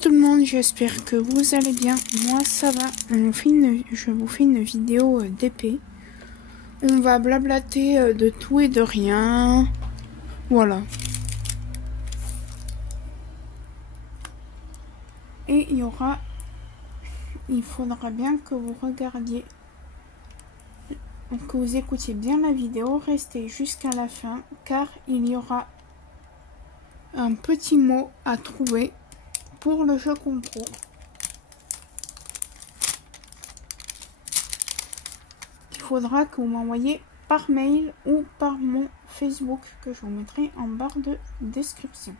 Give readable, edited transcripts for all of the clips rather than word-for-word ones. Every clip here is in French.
tout le monde, j'espère que vous allez bien. Moi ça va. Je vous fais une vidéo d'épée. On va blablater de tout et de rien. Voilà. Et il faudra bien que vous regardiez, que vous écoutiez bien la vidéo. Restez jusqu'à la fin car il y aura un petit mot à trouver pour le jeu concours. Il faudra que vous m'envoyiez par mail ou par mon Facebook que je vous mettrai en barre de description.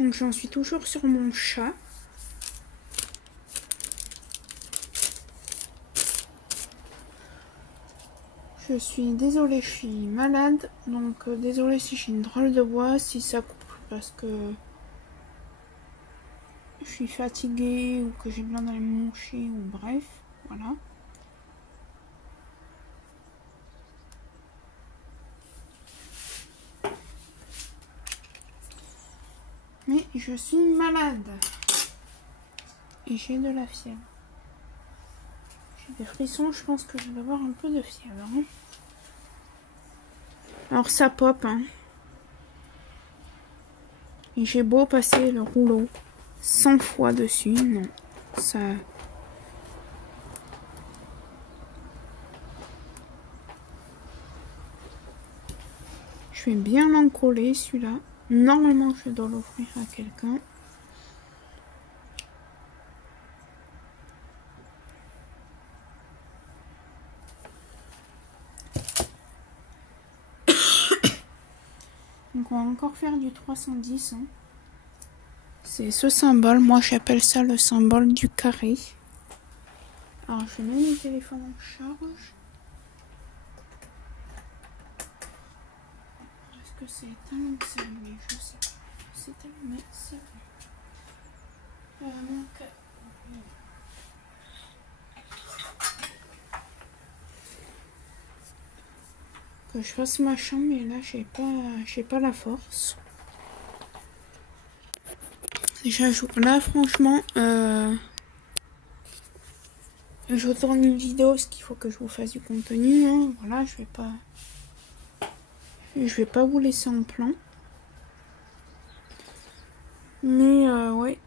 Donc j'en suis toujours sur mon chat. Je suis désolée, je suis malade, donc désolée si j'ai une drôle de voix, si ça coupe parce que je suis fatiguée ou que j'ai besoin d'aller me moucher ou bref, voilà. Mais je suis malade et j'ai de la fièvre. J'ai des frissons, je pense que je vais avoir un peu de fièvre. Hein. Alors ça pop, hein. Et j'ai beau passer le rouleau 100 fois dessus, non, ça... Je vais bien l'encoller celui-là. Normalement, je dois l'offrir à quelqu'un. Donc on va encore faire du 310. Hein. C'est ce symbole, moi j'appelle ça le symbole du carré. Alors je mets mon téléphone en charge. Est-ce que c'est éteint ou c'est allumé? Je sais pas. C'est allumé, c'est allumé. Donc... que je fasse ma chambre, mais là j'ai pas la force. Déjà là franchement je tourne une vidéo parce qu'il faut que je vous fasse du contenu, hein. Voilà, je vais pas vous laisser en plan. Mais ouais.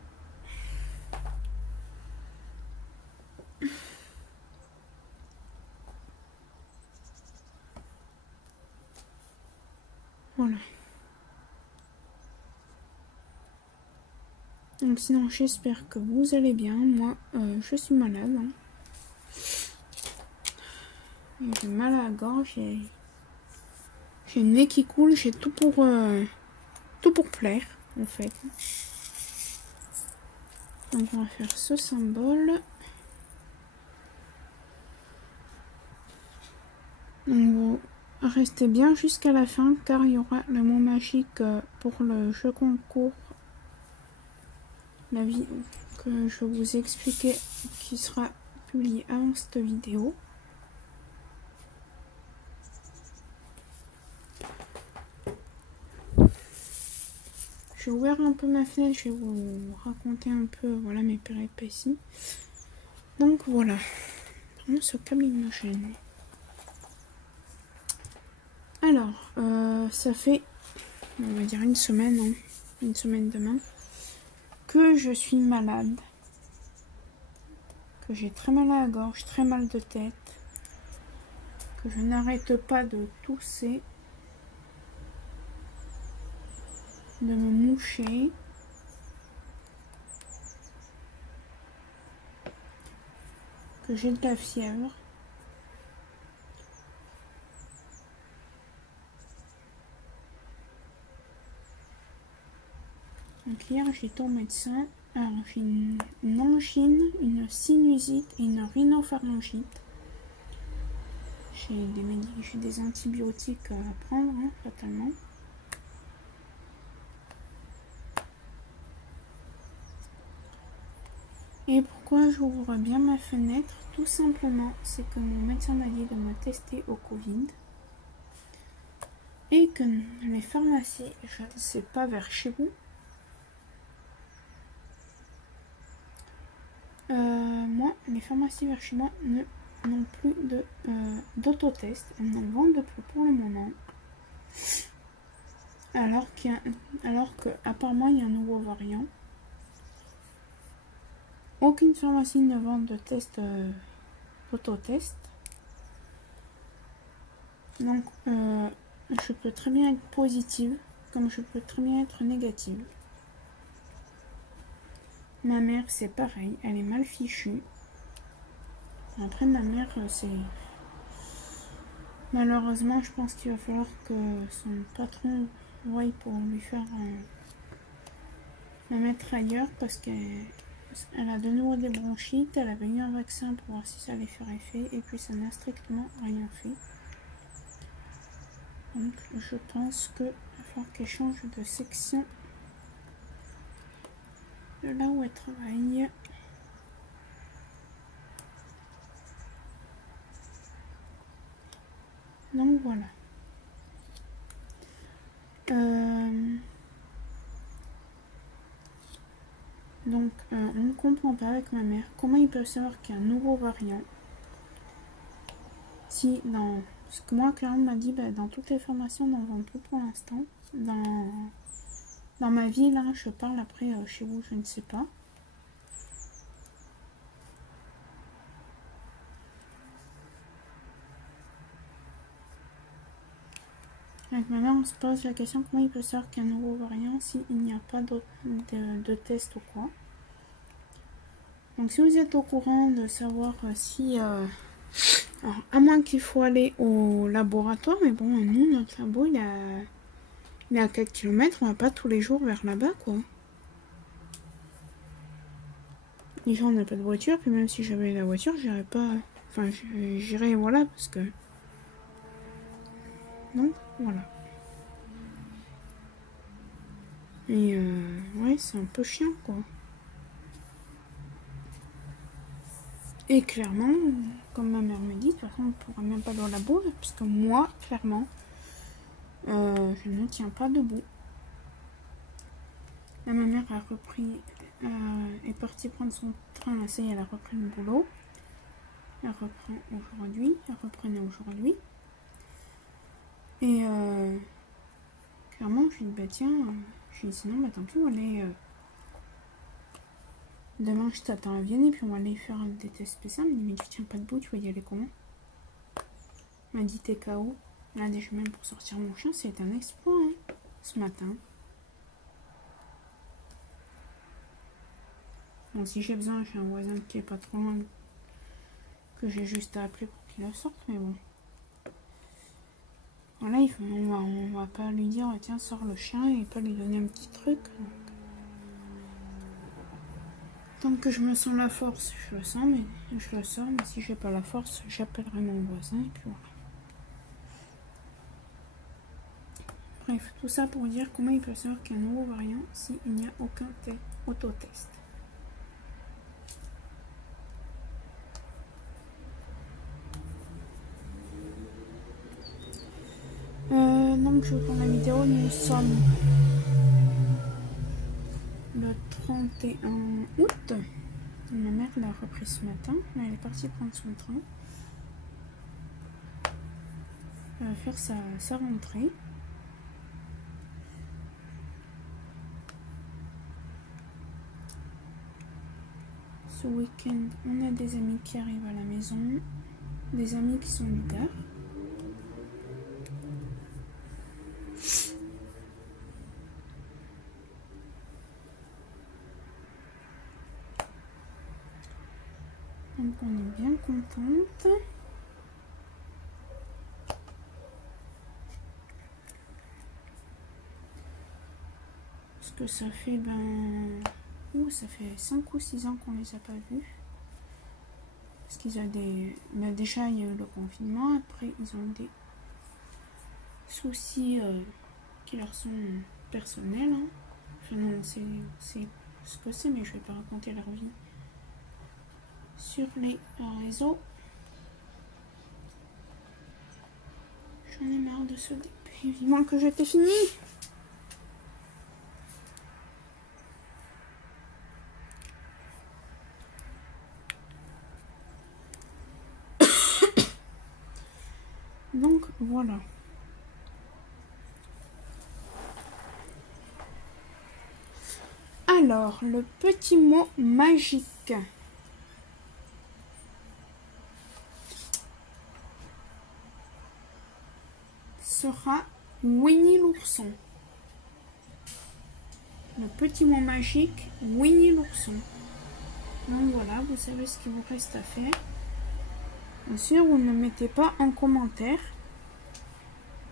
Voilà. Donc sinon j'espère que vous allez bien. Moi je suis malade. Hein. J'ai mal à la gorge. J'ai le nez qui coule. J'ai tout pour plaire en fait. Donc on va faire ce symbole. Donc vous restez bien jusqu'à la fin car il y aura le mot magique pour le jeu concours. La vie que je vous ai expliqué qui sera publiée avant cette vidéo. Je vais ouvrir un peu ma fenêtre, je vais vous raconter un peu voilà, mes péripéties. Donc voilà. Vraiment ce câble il me gêne. Alors, ça fait, on va dire une semaine, hein, une semaine demain, que je suis malade. Que j'ai très mal à la gorge, très mal de tête. Que je n'arrête pas de tousser. De me moucher. Que j'ai de la fièvre. Donc hier j'ai été au médecin. Alors j'ai une angine, une sinusite et une rhinopharyngite. J'ai des antibiotiques à prendre, hein, fatalement. Et pourquoi j'ouvre bien ma fenêtre? Tout simplement, c'est que mon médecin m'a dit de me tester au Covid. et que les pharmacies, je ne sais pas vers chez vous, moi, les pharmacies vers chez moi n'ont plus d'autotest. Elles n'en vendent plus pour le moment. Alors qu'apparemment il y a un nouveau variant. Aucune pharmacie ne vend de test autotest. Donc je peux très bien être positive comme je peux très bien être négative. Ma mère c'est pareil, elle est mal fichue. Après ma mère c'est... Malheureusement je pense qu'il va falloir que son patron voie pour lui faire la mettre ailleurs parce qu'elle a de nouveau des bronchites, elle avait eu un vaccin pour voir si ça allait faire effet et puis ça n'a strictement rien fait. Donc je pense qu'il va falloir qu'elle change de section de là où elle travaille. Donc voilà. Donc on ne comprend pas avec ma mère comment ils peuvent savoir qu'il y a un nouveau variant. Si dans... Parce que moi, Claire m'a dit, dans toutes les formations, on en vend plus pour l'instant. Dans ma ville, hein, je parle après, chez vous, je ne sais pas. Avec ma mère, on se pose la question comment il peut savoir qu'il y a un nouveau variant s'il n'y a pas de test ou quoi. Donc si vous êtes au courant de savoir si... alors, à moins qu'il faut aller au laboratoire, mais bon, nous, notre labo, il est à 4 km, on va pas tous les jours vers là-bas, quoi. Déjà, on n'a pas de voiture, puis même si j'avais la voiture, j'irais pas... Enfin, j'irais, voilà, parce que... Donc, voilà. Et ouais, c'est un peu chiant, quoi. Et clairement, comme ma mère me dit, de toute façon, on ne pourra même pas aller au labo, parce que moi, clairement, je ne tiens pas debout. Là, ma mère a repris, est partie prendre son train, là, ça y est, elle a repris le boulot. Elle reprend aujourd'hui, elle reprenait aujourd'hui. Et clairement, je lui dis, bah tiens, je lui dis, sinon, bah tant pis, on va aller... demain, je t'attends à Vienne et puis on va aller faire des tests spéciaux. Elle me dit, mais tu tiens pas debout, tu vas y aller comment? Elle m'a dit, t'es KO. Là, déjà, même pour sortir mon chien, c'est un exploit, hein, ce matin. Bon, si j'ai besoin, j'ai un voisin qui est pas trop loin, que j'ai juste à appeler pour qu'il le sorte, mais bon. Voilà, on va pas lui dire, tiens, sors le chien et pas lui donner un petit truc. Tant que je me sens la force, je le sens, mais je le sors, mais si j'ai pas la force, j'appellerai mon voisin et puis voilà. Bref, tout ça pour dire comment il peut savoir qu'il y a un nouveau variant s'il n'y a aucun autotest. Donc je prends la vidéo, nous sommes le 31 août. Ma mère l'a repris ce matin, elle est partie prendre son train. Elle va faire sa rentrée. Ce week-end, on a des amis qui arrivent à la maison, des amis qui sont leaders. Donc on est bien contente. Parce que ça fait ça fait 5 ou 6 ans qu'on les a pas vus. Parce qu'ils ont déjà il y a eu le confinement, après ils ont des soucis qui leur sont personnels. Hein. Enfin non, c'est ce que c'est, mais je vais pas raconter leur vie sur les réseaux. J'en ai marre de ce début. Et vivement que je t'ai fini. Donc voilà. Alors, le petit mot magique. Sera Winnie l'ourson. Le petit mot magique, Winnie l'ourson. Donc voilà, vous savez ce qu'il vous reste à faire. Bien sûr, vous ne le mettez pas en commentaire,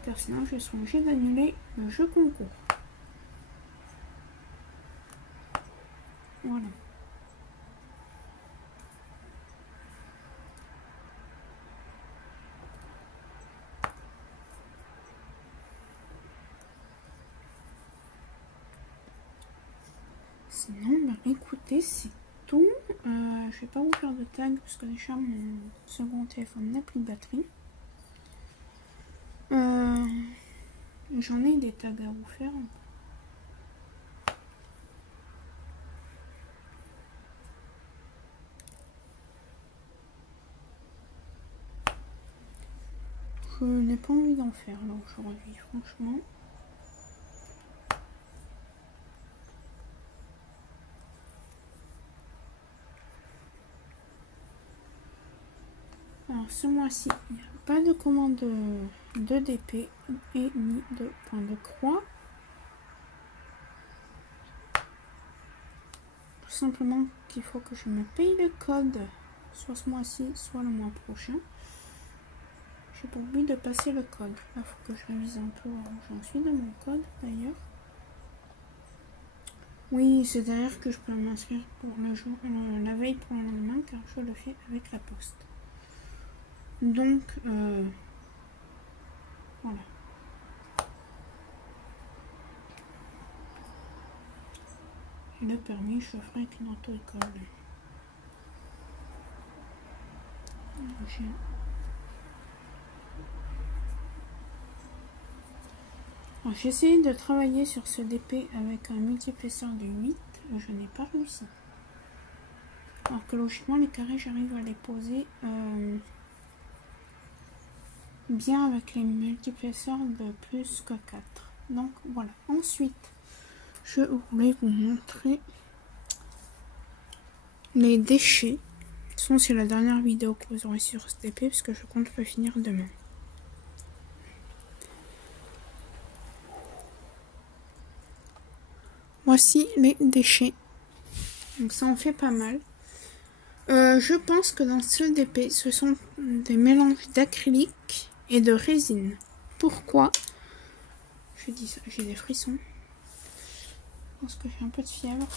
car sinon je serai obligée d'annuler le jeu concours. Voilà. Sinon, bah, écoutez, c'est tout. Je vais pas vous faire de tag parce que déjà mon second téléphone n'a plus de batterie. J'en ai des tags à vous faire. Je n'ai pas envie d'en faire là aujourd'hui, franchement. Alors ce mois-ci, il n'y a pas de commande de DP et ni de point de croix. Tout simplement qu'il faut que je me paye le code, soit ce mois-ci, soit le mois prochain. J'ai pour but de passer le code. Là, il faut que je révise un peu où j'en suis de mon code d'ailleurs. Oui, c'est-à-dire que je peux m'inscrire pour le jour, la veille pour le lendemain, car je le fais avec la poste. Donc, voilà. Et le permis, je le ferai avec une auto-école. J'ai essayé de travailler sur ce DP avec un multiplesseur de 8, je n'ai pas réussi. Alors que logiquement, les carrés, j'arrive à les poser bien avec les multiplesseurs de plus que 4. Donc voilà. Ensuite, je voulais vous montrer les déchets. De toute façon, c'est la dernière vidéo que vous aurez sur ce DP parce que je compte le finir demain. Voici les déchets. Donc ça en fait pas mal. Je pense que dans ce DP, ce sont des mélanges d'acrylique et de résine. Pourquoi? Je dis ça, j'ai des frissons. Je pense que j'ai un peu de fièvre.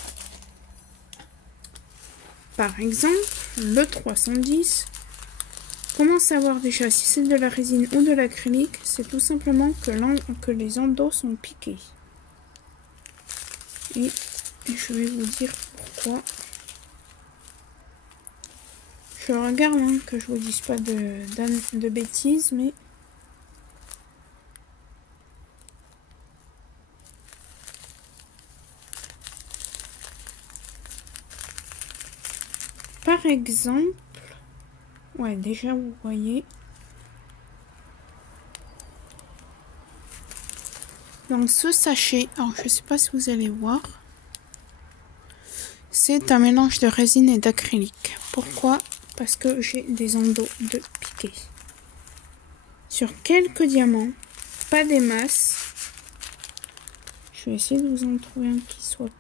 Par exemple, le 310. Comment savoir déjà si c'est de la résine ou de l'acrylique? C'est tout simplement que les endos sont piqués. Et je vais vous dire pourquoi. Je regarde hein, que je vous dise pas de bêtises, mais par exemple, ouais déjà vous voyez, dans ce sachet, alors je sais pas si vous allez voir, c'est un mélange de résine et d'acrylique. Pourquoi? Parce que j'ai des endos de piqué. Sur quelques diamants, pas des masses. Je vais essayer de vous en trouver un qui soit.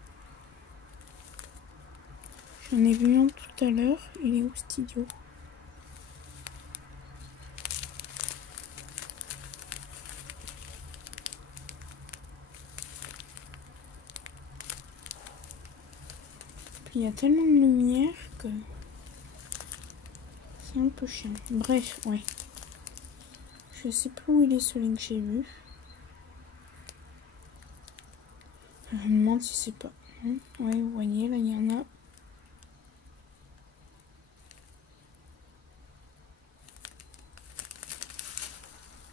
J'en ai vu un tout à l'heure. Il est où cet idiot? Puis il y a tellement de lumière que c'est un peu chiant. Bref, ouais. Je sais plus où il est celui que j'ai vu. Je me demande si c'est pas. Ouais, vous voyez, là il y en a.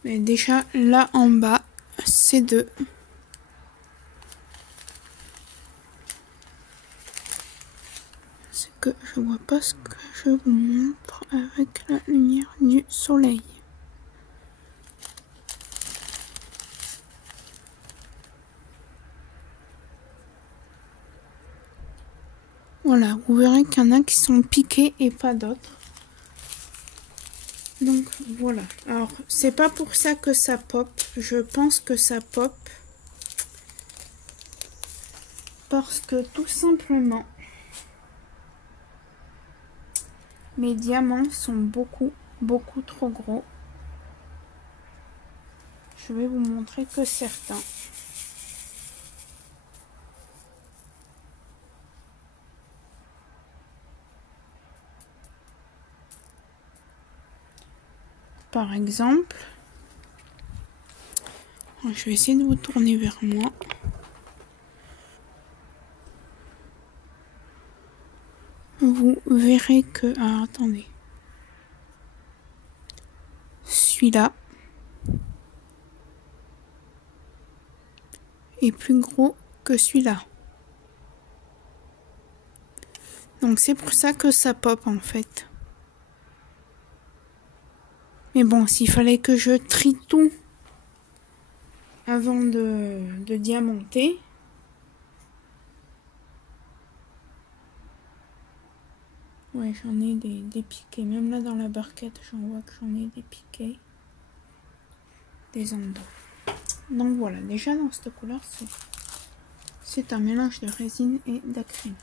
Mais déjà là en bas, ces deux. C'est que je vois pas ce que je vous montre avec la lumière du soleil. Voilà, vous verrez qu'il y en a qui sont piqués et pas d'autres. Donc voilà. Alors, c'est pas pour ça que ça pop. Je pense que ça pop. Parce que tout simplement, mes diamants sont beaucoup trop gros. Je vais vous montrer que certains. Par exemple, je vais essayer de vous tourner vers moi. Vous verrez que... Ah, attendez. Celui-là est plus gros que celui-là. Donc c'est pour ça que ça pop en fait. Mais bon, s'il fallait que je trie tout avant de diamanter. Ouais, j'en ai des piquets. Même là dans la barquette, j'en vois que j'en ai des piquets. Des endos. Donc voilà, déjà dans cette couleur, c'est un mélange de résine et d'acrylique.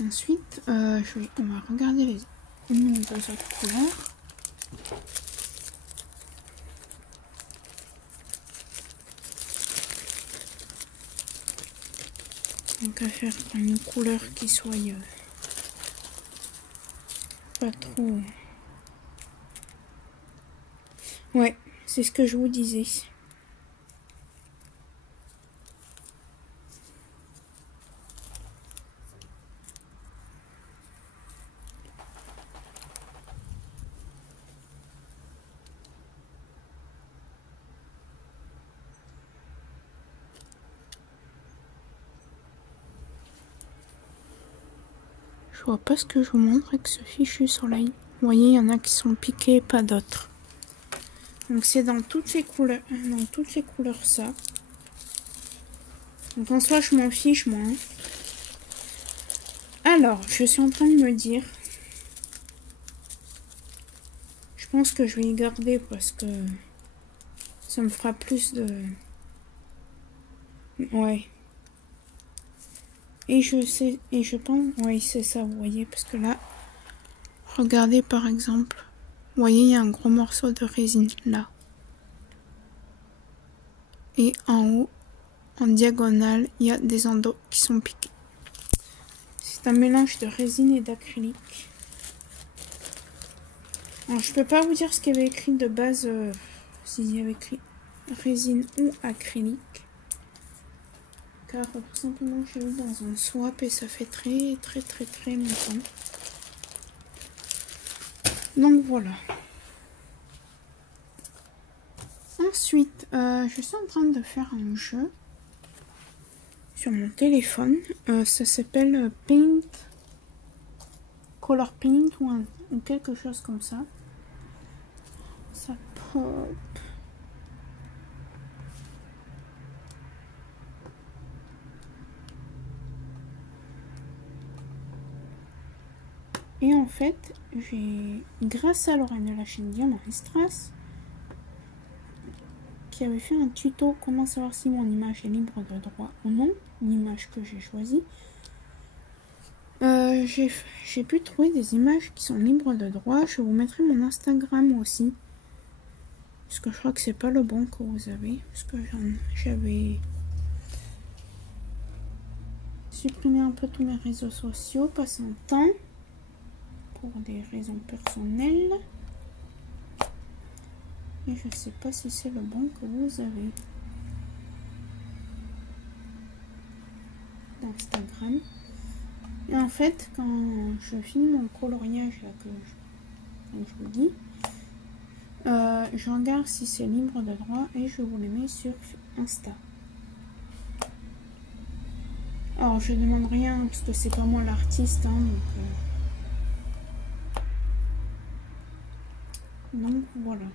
Ensuite, on va regarder les deux autres couleurs. Donc à faire une couleur qui soit pas trop... Ouais, c'est ce que je vous disais. Je vois pas ce que je vous montre avec ce fichu soleil. Vous voyez, il y en a qui sont piqués, pas d'autres. Donc c'est dans toutes les couleurs, ça. Donc en soi, je m'en fiche moi. Hein. Alors, je suis en train de me dire, je pense que je vais y garder parce que ça me fera plus de... Ouais. Et je pense, oui, c'est ça, vous voyez, parce que là, regardez par exemple, vous voyez, il y a un gros morceau de résine là. Et en haut, en diagonale, il y a des endos qui sont piqués. C'est un mélange de résine et d'acrylique. Alors, je peux pas vous dire ce qu'il y avait écrit de base, s'il y avait écrit résine ou acrylique. Car tout simplement, j'ai eu dans un swap et ça fait très longtemps. Donc voilà. Ensuite, je suis en train de faire un jeu sur mon téléphone. Ça s'appelle Paint, Color Paint ou quelque chose comme ça. Ça pop. Et en fait, grâce à Lorraine de la chaîne Diamant et Strass, qui avait fait un tuto comment savoir si mon image est libre de droit ou non, une image que j'ai choisie, j'ai pu trouver des images qui sont libres de droit. Je vous mettrai mon Instagram aussi, parce que je crois que c'est pas le bon que vous avez, parce que j'avais supprimé un peu tous mes réseaux sociaux passant temps pour des raisons personnelles. Et je sais pas si c'est le bon que vous avez d'Instagram. Et en fait, quand je finis mon coloriage là, comme je vous dis, Je regarde si c'est libre de droit et je vous les mets sur Insta. Alors je demande rien parce que c'est pas moi l'artiste, hein, donc voilà.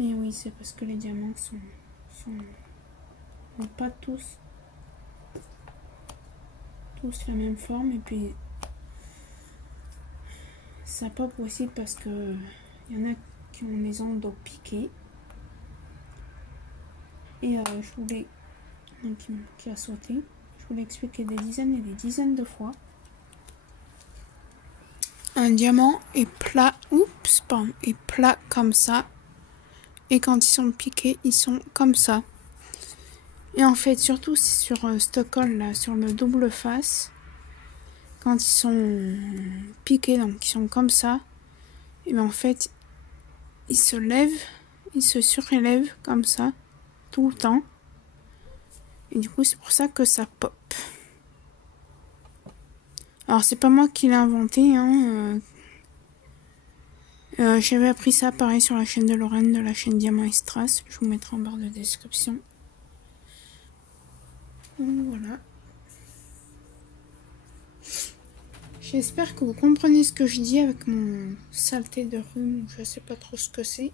Et oui, c'est parce que les diamants sont pas tous la même forme, et puis c'est pas possible parce que il y en a qui ont les ongles piqués. Et je voulais, donc qui a sauté, je voulais expliquer des dizaines et des dizaines de fois. Un diamant est plat, est plat comme ça. Et quand ils sont piqués, ils sont comme ça. Et en fait, surtout sur ce col là, sur le double face, quand ils sont piqués, donc ils sont comme ça, et bien en fait, ils se lèvent, ils se surélèvent comme ça, tout le temps. Et du coup, c'est pour ça que ça pop. Alors, c'est pas moi qui l'ai inventé, hein. J'avais appris ça pareil sur la chaîne de Lorraine, de la chaîne Diamant et Strass. Je vous mettrai en barre de description. Donc voilà. J'espère que vous comprenez ce que je dis avec mon saleté de rhume. Je sais pas trop ce que c'est.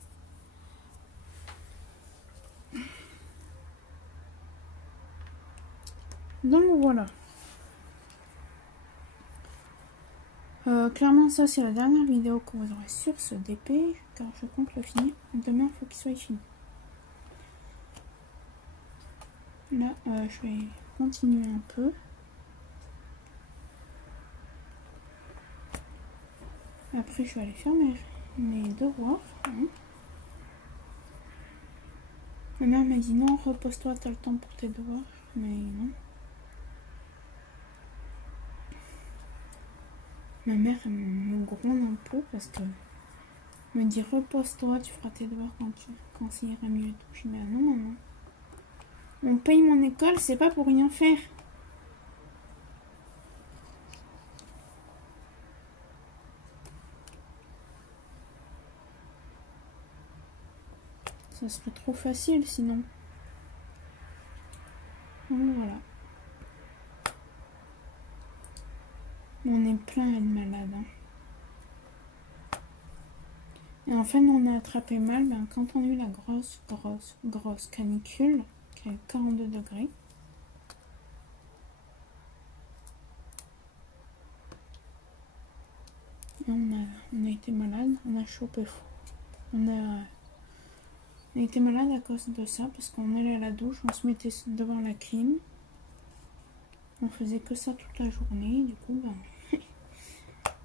Donc voilà. Clairement, ça c'est la dernière vidéo que vous aurez sur ce DP, car je compte le finir. Demain, il faut qu'il soit fini. Là, je vais continuer un peu. Après, je vais aller faire mes devoirs. Hein. Ma mère m'a dit non, repose-toi, t'as le temps pour tes devoirs. Mais non. Ma mère me gronde un peu parce que me dit repose-toi, tu feras tes devoirs quand ça ira mieux. Je dis non, maman. On paye mon école, c'est pas pour rien faire. Ça serait trop facile sinon. Donc voilà. On est plein d'être malade. Hein. Et en fait, on a attrapé mal quand on a eu la grosse canicule, qui a eu 42 degrés. Et on a été malade, on a chopé fou. On a été malade à cause de ça, parce qu'on allait à la douche, on se mettait devant la clim. On faisait que ça toute la journée, du coup,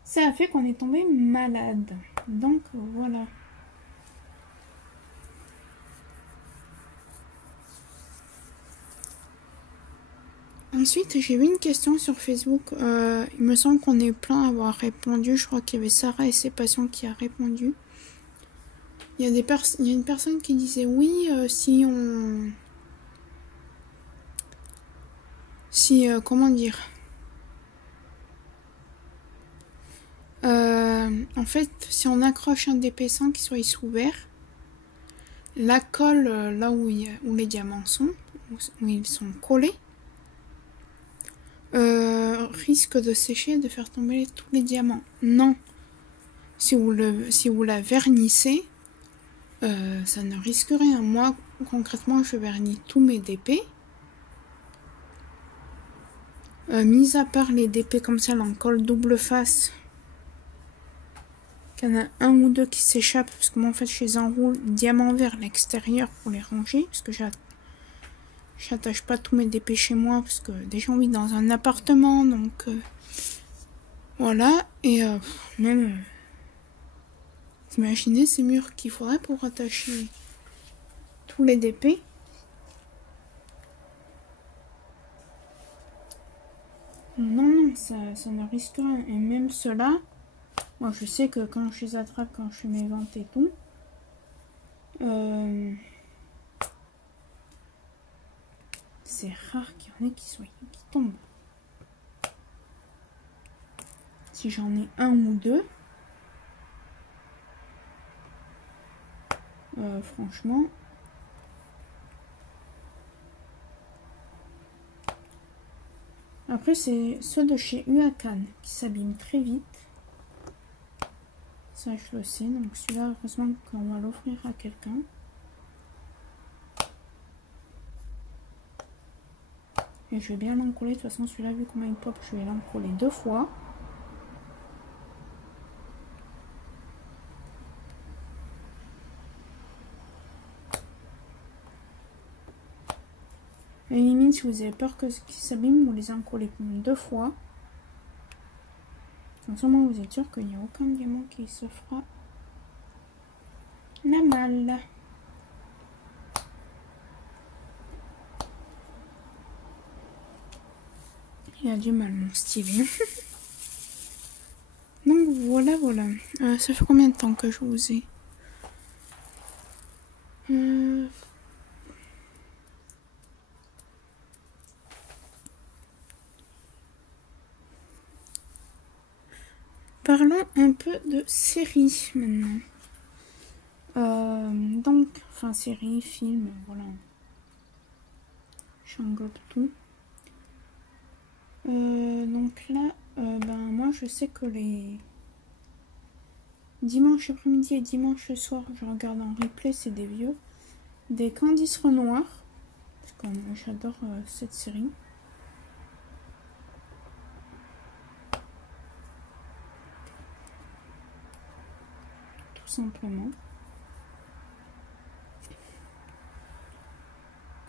ça a fait qu'on est tombé malade. Donc voilà. Ensuite, j'ai vu une question sur Facebook. Il me semble qu'on est plein à avoir répondu. Je crois qu'il y avait Sarah et ses patients qui a répondu. Il y a une personne qui disait oui, comment dire, en fait, si on accroche un DP100 qui soit ouvert, la colle là où les diamants sont, où ils sont collés, risque de sécher et de faire tomber tous les diamants. Non, si vous la vernissez, ça ne risque rien. Moi, concrètement, je vernis tous mes DP. Mis à part les DP comme ça, en colle double face, qu'il y en a un ou deux qui s'échappent, parce que moi, en fait, je les enroule diamant vers l'extérieur pour les ranger, parce que j'attache pas tous mes DP chez moi, parce que déjà, on vit dans un appartement, donc voilà. Et même... imaginez ces murs qu'il faudrait pour attacher tous les DP. Non, ça ne risque rien. Et même ceux-là, moi je sais que quand je les attrape, quand je fais mes ventes et tout, c'est rare qu'il y en ait qui tombent. Si j'en ai un ou deux, franchement, après c'est ceux de chez Huacan qui s'abîment très vite. Ça je le sais, donc celui-là heureusement qu'on va l'offrir à quelqu'un. Et je vais bien l'encoller, de toute façon celui-là vu comment il pop, je vais l'encoller 2 fois. Et limite si vous avez peur que ce qui s'abîme, vous les encollez 2 fois. Comme ça moi vous êtes sûr qu'il n'y a aucun diamant qui se fera la malle. Il a du mal mon stylet. Donc voilà. Ça fait combien de temps que je vous ai Parlons un peu de séries maintenant. Donc, enfin séries, films, voilà. J'englobe tout. Donc là, moi je sais que les dimanche après-midi et dimanche soir, je regarde en replay, c'est des vieux. Des Candice Renoir. Parce que moi j'adore cette série. Tout simplement.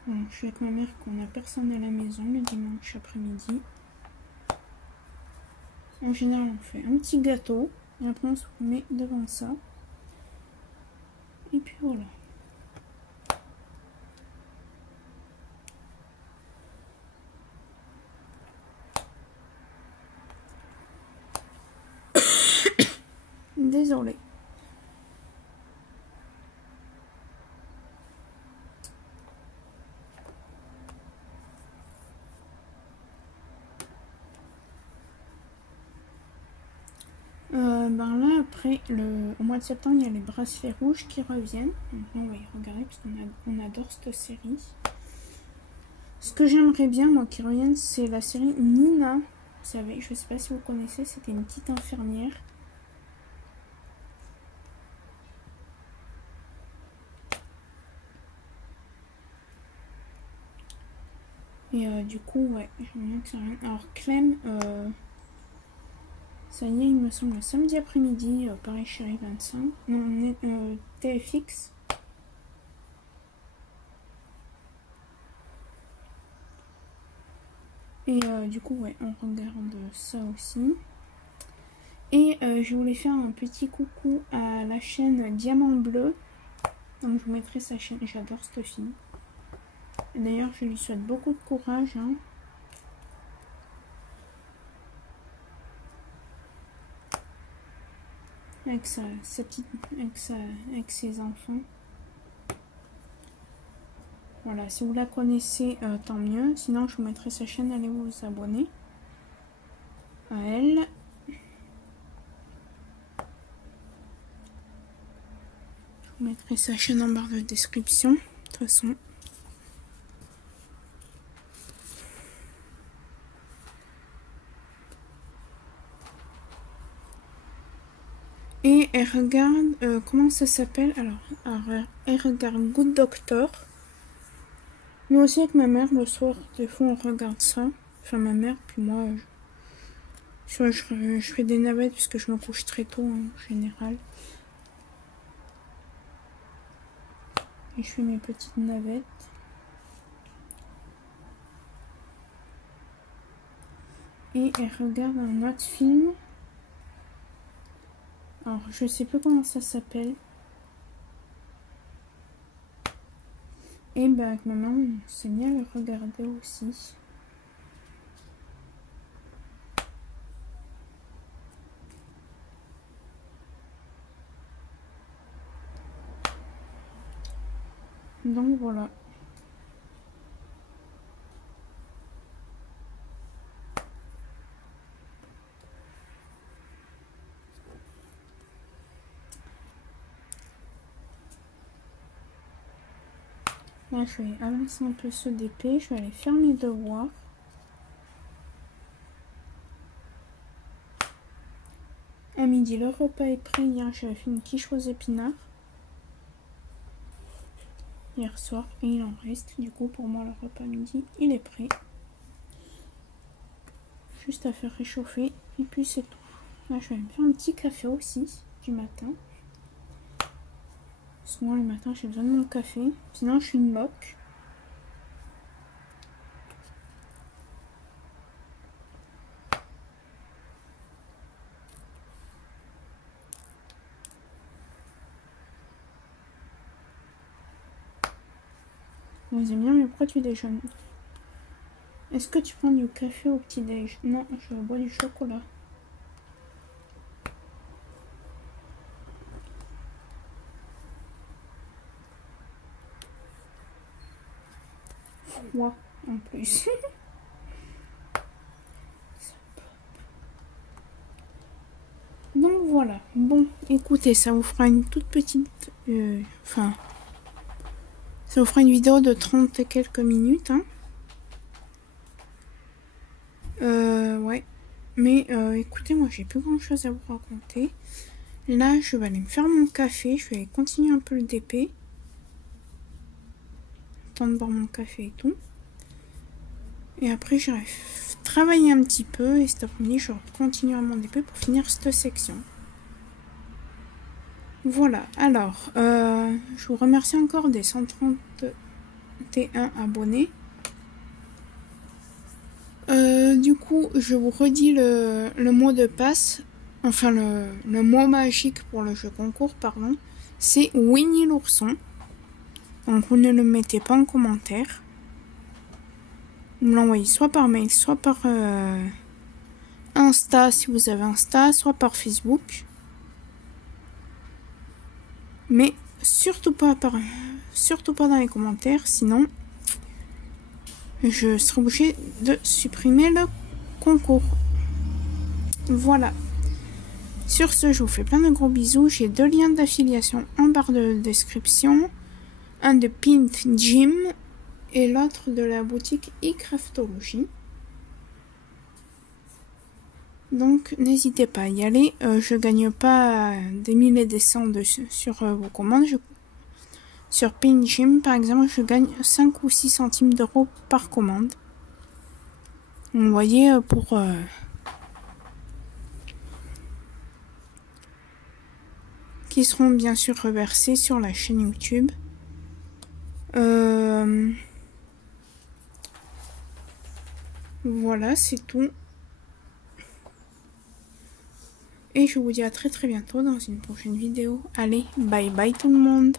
Bon, je suis avec ma mère qu'on n'a personne à la maison le dimanche après-midi. En général, on fait un petit gâteau. Et après, on se met devant ça. Et puis voilà. Désolée. Là, après, au mois de septembre, il y a les bracelets rouges qui reviennent. Donc là, on va y regarder parce qu'on adore cette série. Ce que j'aimerais bien, moi, qui revienne, c'est la série Nina. Vous savez, je sais pas si vous connaissez, c'était une petite infirmière. Et du coup, ouais, j'aimerais bien que ça revienne. Alors, Clem, ça y est, il me semble, le samedi après-midi, pareil, chérie 25. Non, TFX. Et du coup, ouais, on regarde ça aussi. Et je voulais faire un petit coucou à la chaîne Diamant Bleu. Donc je vous mettrai sa chaîne, j'adore cette fille. D'ailleurs, je lui souhaite beaucoup de courage. Hein. Avec ses enfants. Voilà, si vous la connaissez, tant mieux. Sinon, je vous mettrai sa chaîne, allez vous abonner à elle. Je vous mettrai sa chaîne en barre de description. De toute façon. Et elle regarde, comment ça s'appelle alors, elle regarde Good Doctor. Nous aussi avec ma mère, le soir, des fois on regarde ça. Enfin ma mère, puis moi, je fais des navettes puisque je me couche très tôt en général. Et je fais mes petites navettes. Et elle regarde un autre film. Alors, je sais plus comment ça s'appelle. Et avec ma maman, on s'est mis à le regarder aussi. Donc voilà. Là, je vais avancer un peu ce DP. Je vais aller faire mes devoirs. À midi, le repas est prêt. Hier, j'avais fait une quiche aux épinards. Hier soir. Et il en reste. Du coup, pour moi, le repas midi, il est prêt. Juste à faire réchauffer. Et puis, c'est tout. Là, je vais me faire un petit café aussi du matin. Parce que moi, le matin, j'ai besoin de mon café. Sinon, je suis une loque. Vous aimez bien, mais pourquoi tu déjeunes? Est-ce que tu prends du café au petit-déj? Non, je bois du chocolat. Froid, en plus. Donc voilà. Bon, écoutez, ça vous fera une toute petite... ça vous fera une vidéo de 30 et quelques minutes. Hein. Ouais. Mais écoutez, moi j'ai plus grand chose à vous raconter. Là, je vais aller me faire mon café. Je vais continuer un peu le DP. Temps de boire mon café et tout. Et après, j'irai travailler un petit peu. Et cet après-midi, je continuerai mon DP pour finir cette section. Voilà. Alors, je vous remercie encore des 131 abonnés. Du coup, je vous redis le mot de passe. Enfin, le mot magique pour le jeu concours, pardon. C'est Winnie l'ourson. Donc, vous ne le mettez pas en commentaire. Vous me l'envoyez soit par mail, soit par Insta, si vous avez Insta, soit par Facebook. Mais surtout pas dans les commentaires, sinon je serai obligée de supprimer le concours. Voilà. Sur ce, je vous fais plein de gros bisous. J'ai 2 liens d'affiliation en barre de description. Un de Pint Gym et l'autre de la boutique e-craftologie. Donc n'hésitez pas à y aller. Je gagne pas des milliers et des cents sur vos commandes. Sur Pint Gym par exemple, je gagne 5 ou 6 centimes d'euros par commande. Vous voyez, pour qui seront bien sûr reversés sur la chaîne YouTube. Voilà, c'est tout. Et je vous dis à très bientôt dans une prochaine vidéo. Allez, bye bye tout le monde.